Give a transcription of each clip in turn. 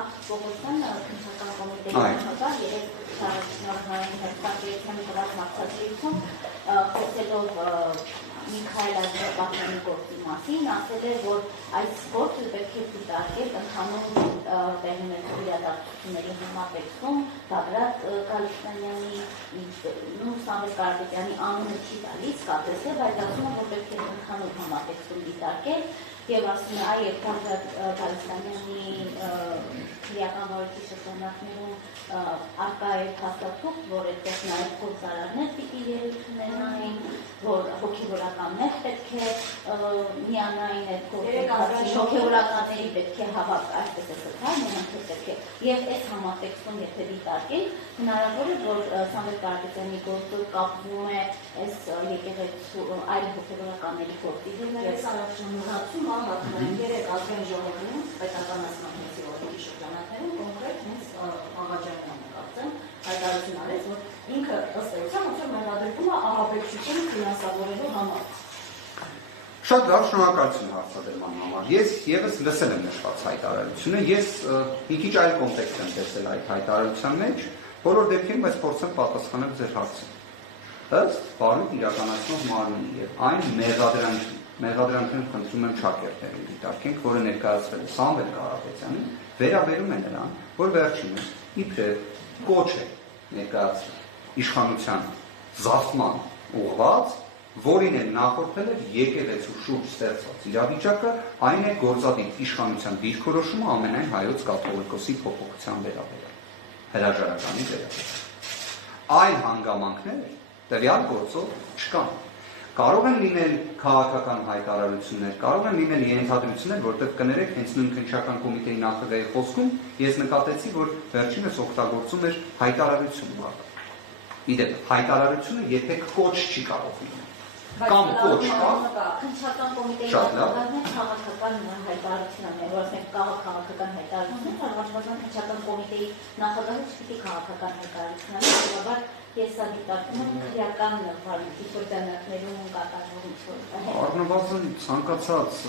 Արտպողոսան քննչական կոմիտեի նախագահ երեք շարժման հետաքրքրության գրած հարցազրույցում խոսելով Միքայել Ազատյանի գործի մասին, ասել է, որ այս գործը պետք է դիտարկել ընդհանուր տեղի իրադարձությունների համատեքստում, Բագրատ Գալստանյանի Սամվել Կարապետյանի անունը չի տալիս, կապես է, բայց ասում է, որ պետք է ընդհանուր համատեքստում դիտարկել եւ ասում է, այ Բագրատ Գալստանյանի քրեական վարույթի շրջանակներում արկա է փաստաթուղթ, որ այդտեղ նաեւ գործարարներ պիտի երևույթ ունենային, որ հոգեվորականներ պետք է միանային այդ գործի, հոգեվորականների պետք է հավաք, այսպես է սրտալ, նրանք պետք է եւ այս համատեքստում եթե դիտարկենք, հնարավոր է, որ Սամվել Կարապետյանի գործը կապվում է այս եկեղեցու այլ հոգեվորականների գործի հետ եւ սանրությունում համակարգային երեք ազգային ժողովում պետական ասնապետի օրենքի շրջանակներում կոնկրետ հենց աղաջարյանը կարծեմ հայտարարություն արեց, որ ինքը ըստ էության ոնց մեղադրվում է ահաբեկչություն ֆինանսավորելու համար։ Շատ լավ, շնորհակալություն հարցադրման համար։ Ես եւս լսել եմ նշված հայտարարությունը, ես մի քիչ այլ կոնտեքստ եմ տեսել այդ հայտարարության մեջ, բոլոր դեպքերում բայց փորձեմ պատասխանել ձեր հարցին։ Ըստ բարույթ իրականացնող մարմնի եւ այն մեղադրանքներում խնդրում եմ շակերտներին դիտարկենք, որը ներկայացվել է Սամվել Կարապետյանին, վերաբերում է նրան, որ վերջինս իբրև կոչ է ներկայացրել իշխանության զարթման ուղղված, որին է նախորդել էր եկեղեցու շուրջ ստեղծված իրավիճակը, այն է գործադիր իշխանության դիրքորոշումը ամենայն հայոց կաթողիկոսի փոփոխության վերաբերյալ, հրաժարականի վերաբերյալ։ Այն հանգամանքները տվյալ գործով չկան։ Կարող են լինել քաղաքական հայտարարություններ, կարող են լինել ենթադրություններ, որտեղ կներեք հենց նույն քննչական կոմիտեի նախագահի խոսքում ես նկատեցի, որ վերջինս օգտագործում էր հայտարարություն բառը։ Իդեպ հայտարարությունը երբեք կոչ չի կարող լինել։ Կամ կոչ կա։ Քննչական կոմիտեի նախագահն քաղաքական հայտարարություն է, որ ասենք քաղաքական հայտարարություն, հարվածական քննչական կոմիտեի նախագահը չպիտի քաղաքական հայտարարություն անի, որովհետեւ ես ադիտարկում եմ քրեական վարույթի շրջանակներում կատարվող ինչ-որ։ Առնվազն ցանկացած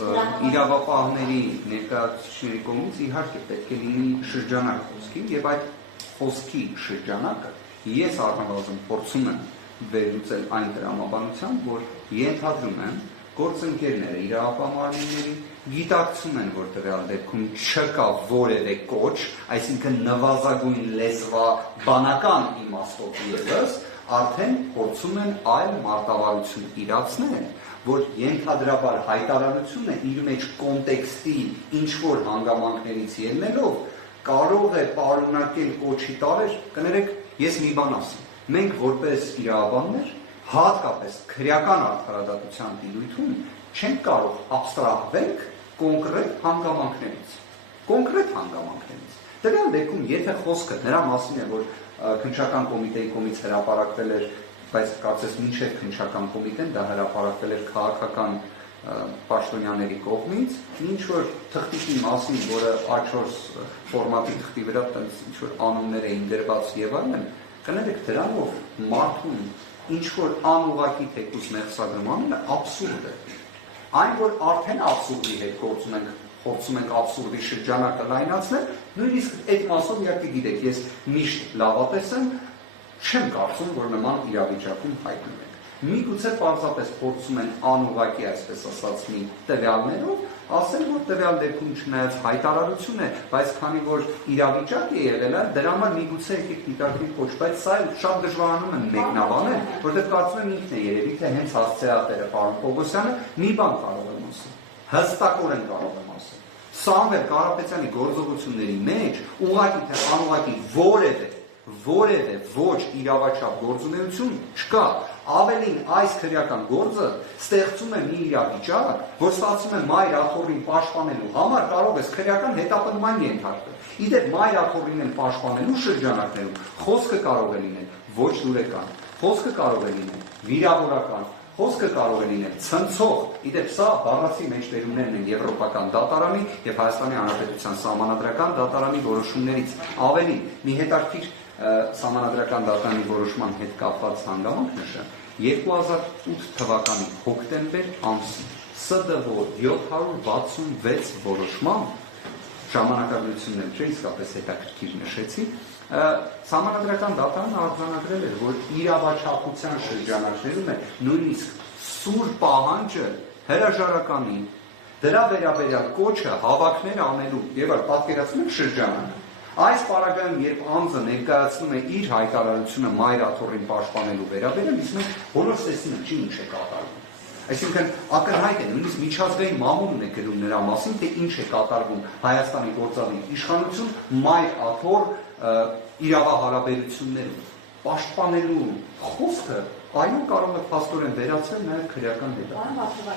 իրավապահների ներկայացուցիչների կողմից իհարկե պետք է լինի շրջանակ խոսքի եւ այդ խոսքի շրջանակը ես առնվազն փորձում եմ վերլուծել այն դրամաբանությամբ, որ ենթադրում եմ գործընկերները իրավապահների գիտակցում են, որ տվյալ դեպքում չկա որևէ կոչ, այսինքն նվազագույն լեզվաբանական իմաստով ևս, արդեն փորձում են այլ մարտավարություն իրացնել, որ ենթադրաբար հայտարարությունը իր մեջ կոնտեքստի ինչ-որ հանգամանքներից ելնելով կարող է պարունակել կոչի տարեր, կներեք, ես մի բան ասեմ, մենք որպես իրավաբաններ, հատկապես քրեական արդարադատության դիրույթում չենք կարող աբստրահվել կոնկրետ հանգամանքներից։ Տվյալ դեպքում, եթե խոսքը նրա մասին է, որ քննչական կոմիտեի կողմից հրապարակվել էր, բայց կարծես մինչև քննչական կոմիտեն դա հրապարակվել էր քաղաքական պաշտոնյաների կողմից, ինչ-որ թղթի մասին, որը A4 ֆորմատի թղթի վրա ինչ-որ անուններ էին դրված եւ այլն, կներեք դրանով մարդուն ինչ-որ անուղղակի թեկուզ մեղսագրմանելը աբսուրդ է։ Այն, որ արդեն աբսուրդի հետ փորձում ենք աբսուրդի շրջանակը լայնացնել, նույնիսկ այդ մասով իհարկե գիտեք, ես միշտ լավատես եմ, չեմ կարծում, որ նման իրավիճակում հայտնվում ենք։ Միգուցե պարզապես փորձում են անուղղակի, այսպես ասած, մի տվյալներով, ասել, որ տվյալ դեպքում չնայած հայտարարություն է, բայց քանի որ իրավիճակ է եղել, դրա համար միգուցե եկեք դիտարկենք կոչ, բայց սա շատ դժվարանում եմ մեկնաբանել, որտեղ կարծում եմ ինքն է երևի թե հենց հասցեատերը պարոն Պողոսյանը մի բան կարող եմ ասել, հստակորեն կարող եմ ասել։ Սամվել Կարապետյանի գործողությունների մեջ ուղղակի թե անուղղակի որևէ ոչ իրավաչափ գործունեություն չկա։ Ավելին այս քրեական գործը ստեղծում է մի իրավիճակ, որ ստացվում է մայր աթոռին պաշտպանելու համար կարող ես քրեական հետապնդման ենթարկվել։ Իդեպ մայր աթոռին պաշտպանելու շրջանակներում խոսքը կարող է լինել ոչ դուրեկան, խոսքը կարող է լինել վիրավորական, խոսքը կարող է լինել ցնցող։ Իդեպ սա բառացի մեջբերումներն են Եվրոպական դատարանի եւ Հայաստանի Հանրապետության Սահմանադրական դատարանի որոշումներից։ Ավելին, մի հետաքրքիր Սահմանադրական դատարանի որոշման հետ կապված հանգամանք նշեմ, 2008 թվականի հոկտեմբեր ամսին ՍԴՎ 766 որոշմամբ ժամանակագրությունն էլ չէ, իսկապես հետաքրքիր նշեցի, Սահմանադրական դատարանը արձանագրել էր, որ իրավաչափության շրջանակներում է նույնիսկ սուր պահանջը հրաժարականի, դրա վերաբերյալ կոչը հավաքներ անելու եւ այլ պատկերացնում եք շրջանակ։ Այս պարագայում, երբ անձը ներկայացնում է իր հայտարարությունը մայր աթոռին պաշտպանելու վերաբերյալ, իսկ մենք բոլորս տեսնում ենք, ինչ է կատարվում։ Այսինքն ակնհայտ է, նույնիսկ միջազգային մամուլն է գրում նրա մասին, թե ինչ է կատարվում Հայաստանի գործադիր իշխանություն մայր աթոռ իրավահարաբերություններում պաշտպանելու խոսքը այո կարող է փաստորեն վերացնել նաև քրեական հետագա։